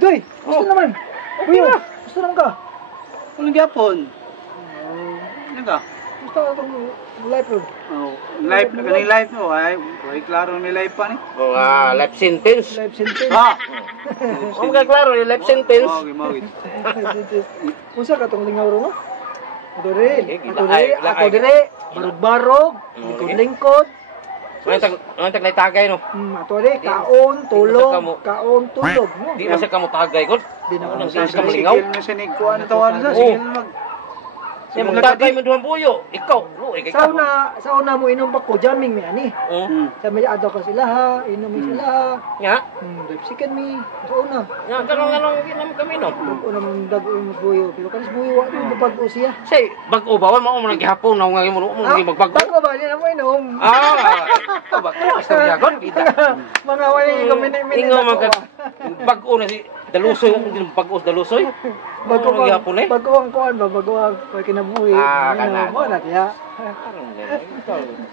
Doy, gusto naman. Okay na. Gusto naman ka. Walang gyapon. Ano ka? Gusto ka itong life road. Oh, live, kaning live no. Ay klaro may live pa ni. Oh, life sentence. Life sentence. Ah. Kung ka klaro, life sentence. Okay, mawit. Unsa ka itong lingaw ro no? Ako dire, ako Ay. dire. Barog-barog, lingkod-lingkod. Ano tag tagay no? Ato dire, kaon, tulog, Di mo sa kaon, tulog. mo. Di masa ka mo tagay gud. Di na Ano ako nang sa ka malingaw? Sigil na sinig ko ano tawanan sa sigil mag. Siya magtagay mo duhan buyo. Ikaw, ikaw. Sa una mo inom pa ko, jamming mi ani. Mm. Sa may ado ka sila ha, inom mi sila ha. Nga. Dipsikan mi. Sa una. Nga kanong ginam kami no. Una mong dago yung buyo. Pero kanis buyo, wa mo bago siya. Say, bag-o ba mo man gihapon na nga mo ngi magbago. Bago ba? Di na mo inom. Bago istorya gud kita. Mga wali ko minit-minit Ingo man ako. bag-o na si dalusoy mo din bag-o dalusoy. Bago Ano gihapon eh? Bago ang kuan ba? Bago ang kinabuhi. Kana. Mo na diya.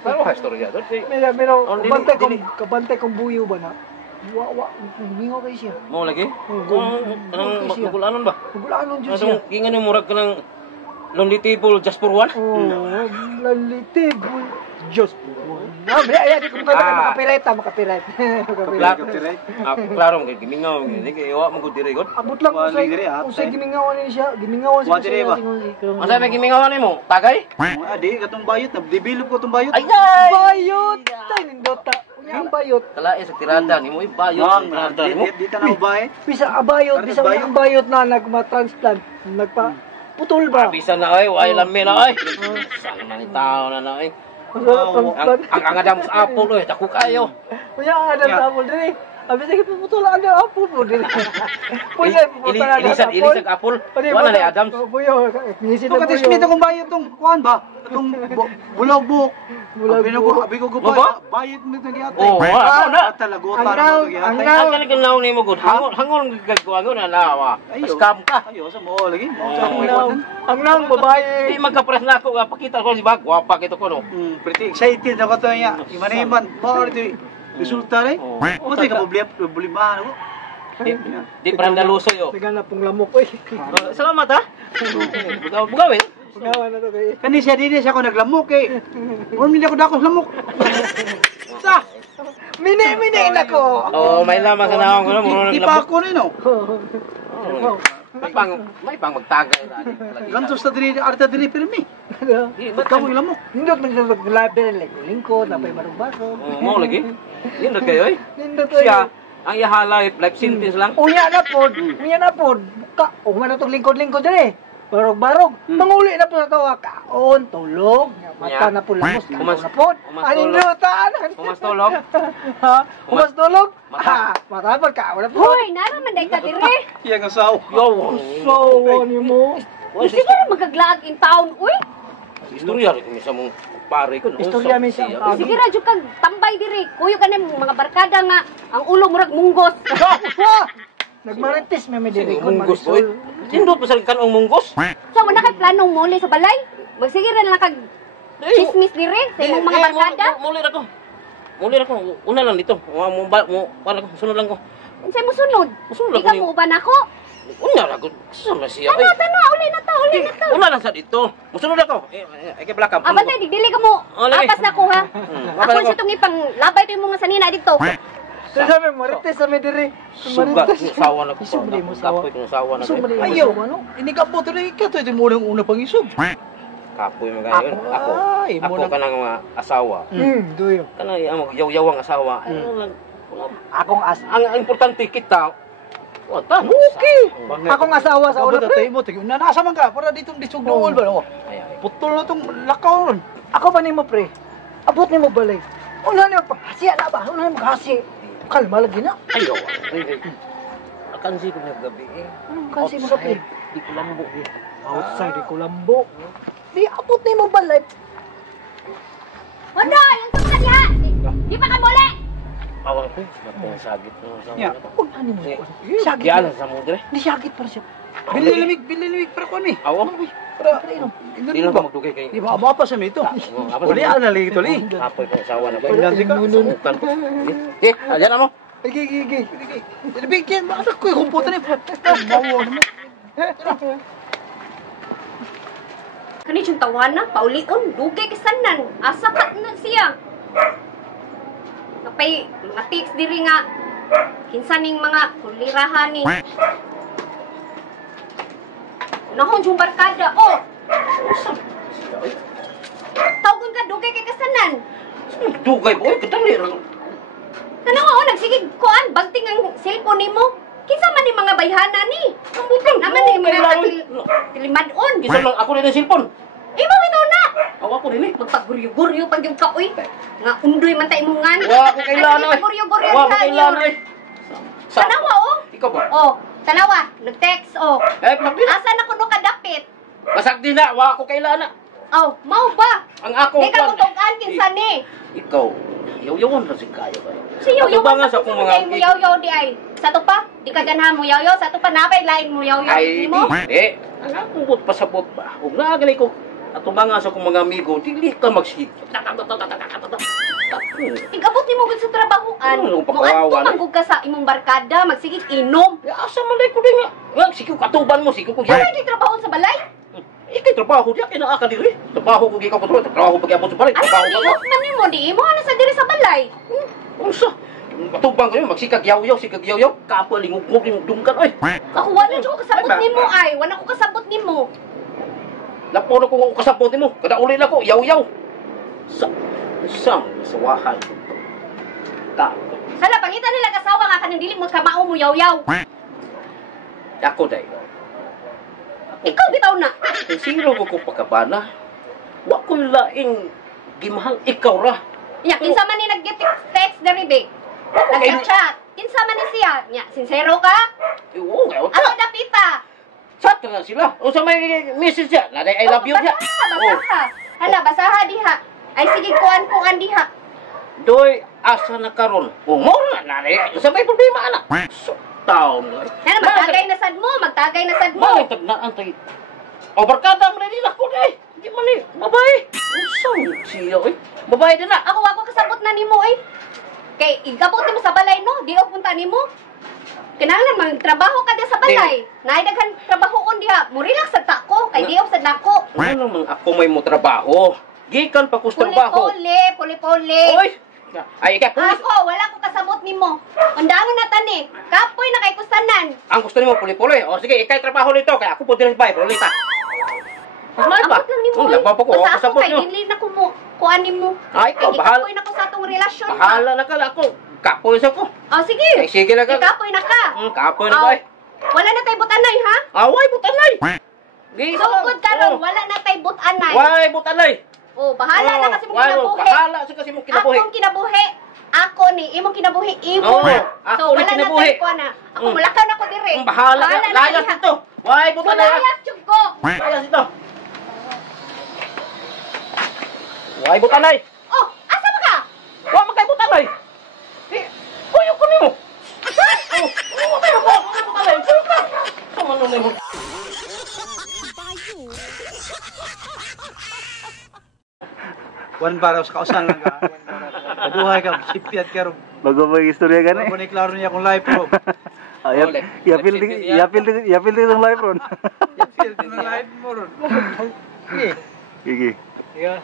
Pero ha istorya dot. Pero Oh, dili- kabante kong buyo ba na? Wa mingaw kay siya. Mo lagi? Kanang magulanon ba? Magulanon jud siya. Ano gingan mo murag kanang lonely table just for one? Oh, lalitib. Diyos po. Ay, di ko makapirate. Klaro mo gimingaw ni kay wa mo gud diri gud. Abot lang ko sa gimingawan ni siya. Gimingawan Wa diri ba? Asa may gimingawan nimo? Tagay? Adi katong bayot na develop ko tong bayot. Ay! Bayot! Tay nindota. Unya ang bayot. Kalae sa tirada nimo ibayot tirada nimo. Di ta na ubay. Bisa abayot, bisa ang bayot na nagma-transplant. Putol ba? Bisa na ay way lami na ay. Sang man tao na na ay. Ang adam sa apple oy, dako kayo. Unya ang adam sa apple diri. Abi sige puputulan ang apple po diri. Ilisag apple. Wala na Adams. Buyo, ngisi Ito na katis buyo. mito kung bayot tong kuan ba? Tong bulog-buk. Abi ko bayot mo tong giatay. Oh, wala na. Talagutan mo tong giatay. Ang talagang naon nimo gud. Hangon gagawon na nawa. Scam ka. Ayo sa mo lagi. Ang nang babae. Di magka-press na ako, pakita ko si bag, gwapa kito ko no. Pretty excited ako to niya. Iman-iman. Power to resulta rin. O tayo ka problema ano? Di parang dalusoy yo. Sige na pong lamok oy. Salamat ha. Bugawin. Gawa na to kay. Kani siya din siya ako naglamok eh. Or hindi ako dakos lamok. Sa. Mini nako. Oh, may lamang ka na ako mo Di pa ako rin no. May pang magtagay na. Gantos ta diri arta diri pirmi. Ba't ka mo lamok? Nindot mag-library like lingkod na pay marubaro. Mo lagi. Yun na kayo eh. Nindot Siya, ang ihala life sentence lang. Unya na pod. Ka, man tong lingkod-lingkod diri. Barog-barog. Manguli na po na to. Kaon, tulog. Mata na po lamos. Na pod. Aning lutaan. Humas tulog. Ha? Humas tulog? Ha? Matapod ka. Wala po. Hoy, naraman day ka dire. Iya nga saw. Yo. So, ni mo. Sige na magaglaag in town, uy. Istorya rin kami sa mong pare ko. Istorya mi sa Sige ra jud kag tambay diri. Kuyo ka mga barkada nga ang ulo murag munggos. Nagmarites may diri kon Munggos boy. Tindot pa sa kanong munggos. So wala kay planong muli sa balay. Magsige ra lang kag chismis diri sa imong mga barkada. Muli na ko. Una lang dito. Wala ko. Sunod lang ko. Unsay mo sunod? Sunod Di lang ka ko. mo uban ako. Una lang ko. Sama siya. Tana, uli na to. Una lang sa dito. Musunod ako. Ay kay Blakam. Bantay digdili ka mo. Oh, lagi. Apas na ko ha. Apas Ako ako. sa tong ipang labay to imong mga sanina dito. Sabi marites sa mi diri. Sugat. Sawa na ko. Isubli mo sawa. Kapoy kong sawa na ko. Sumali mo Ayaw. sa ano? Ini ka po tuloy ka to mo nang una pang isog. Kapoy mo ngayon. Ako ka ng mga asawa. Duyo. Kanang ang yaw-yawang asawa. Ano lang. Akong Ang importante kita. Wata. Okay. Akong asawa sa una. Tayo mo tig. Nasa man ka para ditong disog dool ba no? Putol na tong lakaw ron. Ako ba nimo pre? Abot nimo balay. Una nimo hasiya na ba? Una nimo hasi. Kalma lagi na. Ayaw. Akansi ko na gabi eh. Kasi mo pre. Di ko lambo. Outside di Colombo. Di abot nimo balay. Wala, yung tungkol niya. Di pa ka muli. Awang ko. Matong sagit mo sa Yeah. mga. Ug ani mo. Sagit. Diyan sa mo dire. Di sagit para siya. Bililimig para ko ni. Awang. Para Di lang ka magdugay kay. Di ba pa sa mito? Apa Uli ana lagi to li. Apoy kong asawa na ko. Paglansi ka. Samukan ko. Eh, alyan na mo. Gigi. Bigyan mo anak ko yung komputer ni. Mawo naman. Kani yung tawanan, paulion, dugay kisanan. Asa ka na siya. Kapay, mga tips diri nga. Kinsa ning mga kulirahan ni. Nahon yung barkada. Oh! Tawgon ka, dugay kay kasanan. Dugay boy, kadali ra. Ano nga, nagsigig kuan, bagting ang cellphone nimo. Kinsa man ni mga bayhana ni. Ang naman ni mga tilimadon. Isa lang ako rin ang cellphone. Imo bitaw na. Ako rin eh. Magpaguryo-guryo pag yung kaoy. Nga undoy man tay imungan. Wa ko kailan eh. Magpaguryo-guryo Wa ko kailan eh. Tanawa oh. Ikaw ba? Oh, tanawa, nag-text oh. Pagdi na. Asa na kuno kadapit? Basag din na, wa ko kailan na. Oh, mao ba? Ang akong Di ka kutugan kinsa ni. Ikaw, yaw-yawan ra si kayo kayo. Siyo yung Atubangan sa akong mga mo yaw di ay. Sa to pa, di ka ganahan mo yaw sa to pa napay lain mo yaw Ay, nimo. di. Ang akong bot pasabot ba? Ug naagay ko atubangan sa akong mga amigo, dili ka magsig. Igabot nimo gud sa trabahoan. Ano, Mo pagkawawa adto na. manggug ka sa imong barkada, magsigig inom. Asa man ko din nga. Nga siku katuban mo, siku ko Wala diyan. di trabaho sa balay. Ikay trabaho diya kay naa ka diri. Trabaho ko gikaw ko trabaho pag abot sa balay. Ano Trabaho di ka. mo man nimo di mo ana sa diri sa balay. Unsa? Katubang kayo, magsikag yaw-yaw, sikag yaw-yaw. Kapo lingog-ngog yung dungkan oy. Ako wala jud ko kasabot nimo ay, wala ko kasabot nimo. Lapo na ko kasabot mo. Kada uli na ko yaw-yaw. Sa sawahan. Ta. Hala pangitan nila kasawa nga kanang dili mo kamao mo yaw-yaw. Ako day. Ikaw bitaw na. Kung sino ko pagkabana, wa ko laing gimahal ikaw ra. Ya, kinsa man ni nag-text diri be. Nag-chat. Kinsa man ni siya? Nya, sincero ka? Oo, Ako dapita. chat na sila. O sa may message siya, naday I love you siya. Basaha. Hala, basaha diha. Ay sige kuan diha. Doy, asa na karon? O, mo na, naday. Sa may problema, anak. So, taon. Ano, magtagay na sad mo, magtagay na sad mo. Bakit tagnaan tayo? O, barkada mo na nila ko eh. Hindi man eh, babae. Usang siya eh. Babae din na. Ako kasabot na nimo eh. Kay igabot nimo sa balay no, di og punta nimo. Kinahanglan magtrabaho ka diha sa balay. Naay daghan trabahoon diha. Mo relax sa tako kay di og sa dako. Ano naman ako may mo trabaho? Gikan pa ko sa trabaho. Puli-puli. Oy! Ay, ikaw, pulis. Ako, wala ko kasabot nimo. Undangon na tani. Kapoy na kay kustanan. Ang gusto nimo puli-puli. O sige, ikay trabaho nito kaya ako po din bay, Rolita. Mas mahal ba? Abot lang nimo. Lagpa pa ko, Basta ako ako sabot kay nyo. dili na ko mo kuan nimo. Ay, ikaw, Kay bahal. kapoy na ko sa atong relasyon. Bahala na ka ako. Kapoy sa ko. Oh, sige. Ay, sige lang ka. Kapoy na ka. Kapoy na Oh, bay. wala na tay butanay ha? Away, butanay. Gisa. Sugod karon, wala na tay butanay. Way, butanay. Oh, bahala na kasi mong kinabuhi. Bahala sa kasi mong kinabuhi. Akong kinabuhi. Ako ni imong kinabuhi imo. Oo, So ako ni wala kinabuhi. na tay kuan na. Ako mulakaw na ko dire. Bahala ka. na Layas diha. dito. Way, So butanay. layas jud ko. Layas dito. Way, butanay. Oh, asa mo ka? Wa man kay butanay. Kuyo ko nimo. Oh, pero ko butanay. Tama na mo. Wan para sa kausan lang ka. Kaduhay ka, sipiat ka ron. Bago ba yung istorya Bago gani? ni klaro niya kung live bro. Yapil din ng live ron. Feel din live mo ron. Okay. Gigi. Yeah.